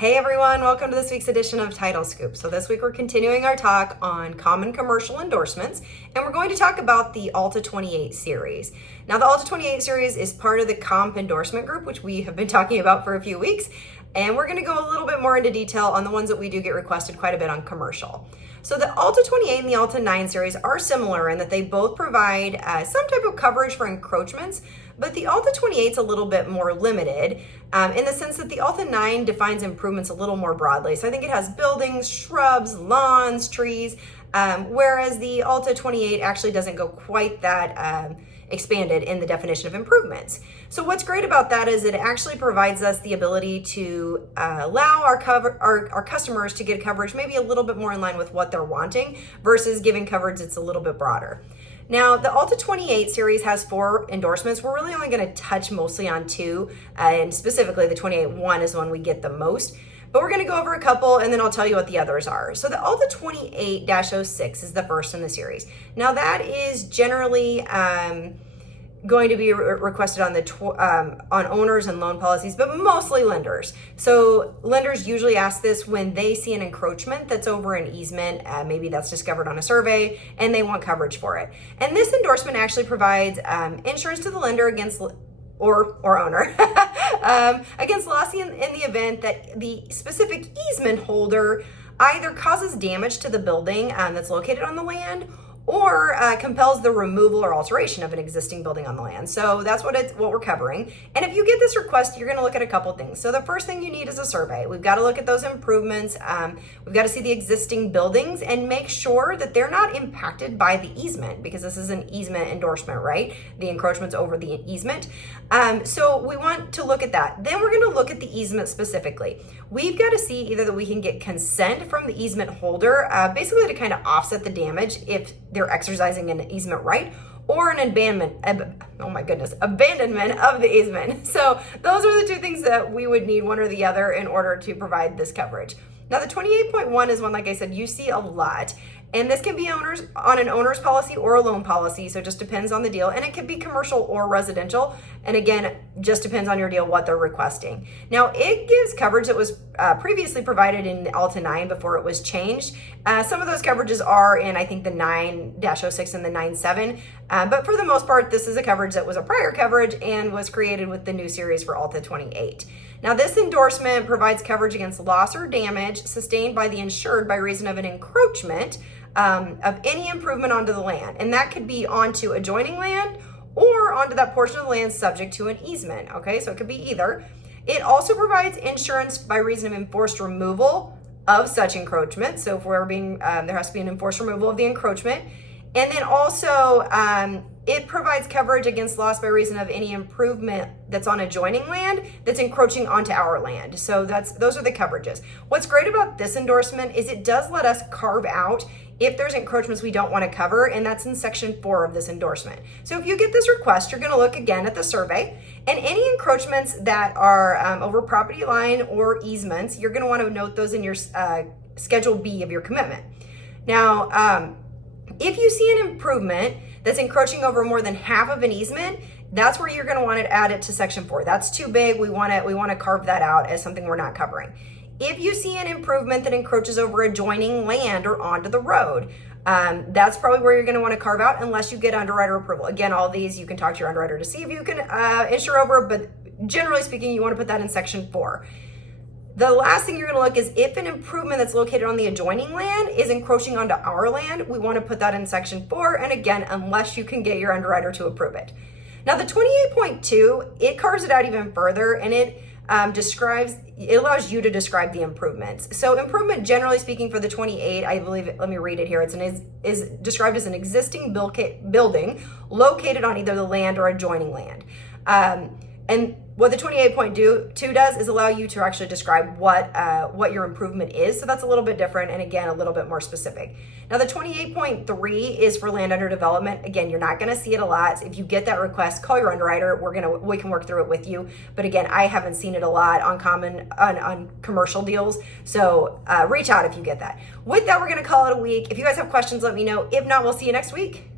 Hey everyone, welcome to this week's edition of Title Scoop. So this week we're continuing our talk on common commercial endorsements, and we're going to talk about the ALTA 28 series. Now the ALTA 28 series is part of the comp endorsement group, which we have been talking about for a few weeks, and we're going to go a little bit more into detail on the ones that we do get requested quite a bit on commercial. So the ALTA 28 and the ALTA 9 series are similar in that they both provide some type of coverage for encroachments, but the ALTA 28 is a little bit more limited in the sense that the ALTA 9 defines improvements a little more broadly. So I think it has buildings, shrubs, lawns, trees, whereas the ALTA 28 actually doesn't go quite that expanded in the definition of improvements. So what's great about that is it actually provides us the ability to allow our customers to get coverage maybe a little bit more in line with what they're wanting versus giving coverage that's a little bit broader. Now, the ALTA 28 series has 4 endorsements. We're really only going to touch mostly on 2, and specifically the 28-1 is the one we get the most. But we're going to go over a couple, and then I'll tell you what the others are. So the ALTA 28-06 is the first in the series. Now, that is generally going to be requested on on owners and loan policies, but mostly lenders. So lenders usually ask this when they see an encroachment that's over an easement, maybe that's discovered on a survey, and they want coverage for it. And this endorsement actually provides insurance to the lender against or owner against loss in the event that the specific easement holder either causes damage to the building that's located on the land, or compels the removal or alteration of an existing building on the land. So that's what we're covering. And if you get this request, you're gonna look at a couple things. So the first thing you need is a survey. We've got to look at those improvements. We've got to see the existing buildings and make sure that they're not impacted by the easement, because this is an easement endorsement, right? The encroachment's over the easement. So we want to look at that. Then we're gonna look at the easement specifically. We've got to see either that we can get consent from the easement holder, basically to kind of offset the damage if they're exercising an easement right, or an abandonment of the easement. So those are the 2 things that we would need, one or the other, in order to provide this coverage. Now the 28.1 is one, like I said, you see a lot. And this can be on an owner's policy or a loan policy, so it just depends on the deal. And it could be commercial or residential. And again, just depends on your deal what they're requesting. Now, it gives coverage that was previously provided in ALTA 9 before it was changed. Some of those coverages are in, I think, the 9-06 and the 9.7. But for the most part, this is a coverage that was a prior coverage and was created with the new series for ALTA 28. Now, this endorsement provides coverage against loss or damage sustained by the insured by reason of an encroachment of any improvement onto the land. And that could be onto adjoining land or onto that portion of the land subject to an easement. Okay, so it could be either. It also provides insurance by reason of enforced removal of such encroachment. So if we're there has to be an enforced removal of the encroachment. And then also, it provides coverage against loss by reason of any improvement that's on adjoining land that's encroaching onto our land. So those are the coverages. What's great about this endorsement is it does let us carve out if there's encroachments we don't want to cover, and that's in section 4 of this endorsement. So if you get this request, you're going to look again at the survey, and any encroachments that are over property line or easements, you're going to want to note those in your Schedule B of your commitment. Now, if you see an improvement that's encroaching over more than half of an easement, that's where you're going to want to add it to section 4. That's too big. We want to carve that out as something we're not covering. If you see an improvement that encroaches over adjoining land or onto the road, that's probably where you're going to want to carve out unless you get underwriter approval. Again, all these you can talk to your underwriter to see if you can insure over, but generally speaking, you want to put that in section 4. The last thing you're going to look is if an improvement that's located on the adjoining land is encroaching onto our land, we want to put that in section 4. And again, unless you can get your underwriter to approve it. Now the 28.2, it carves it out even further, and it allows you to describe the improvements. So improvement, generally speaking, for the 28, I believe, let me read it here. Is described as an existing building located on either the land or adjoining land. And what the 28.2 does is allow you to actually describe what your improvement is. So that's a little bit different, and again, a little bit more specific. Now the 28.3 is for land under development. Again, you're not going to see it a lot. If you get that request, call your underwriter. We can work through it with you. But again, I haven't seen it a lot on commercial deals. So reach out if you get that. With that, we're going to call it a week. If you guys have questions, let me know. If not, we'll see you next week.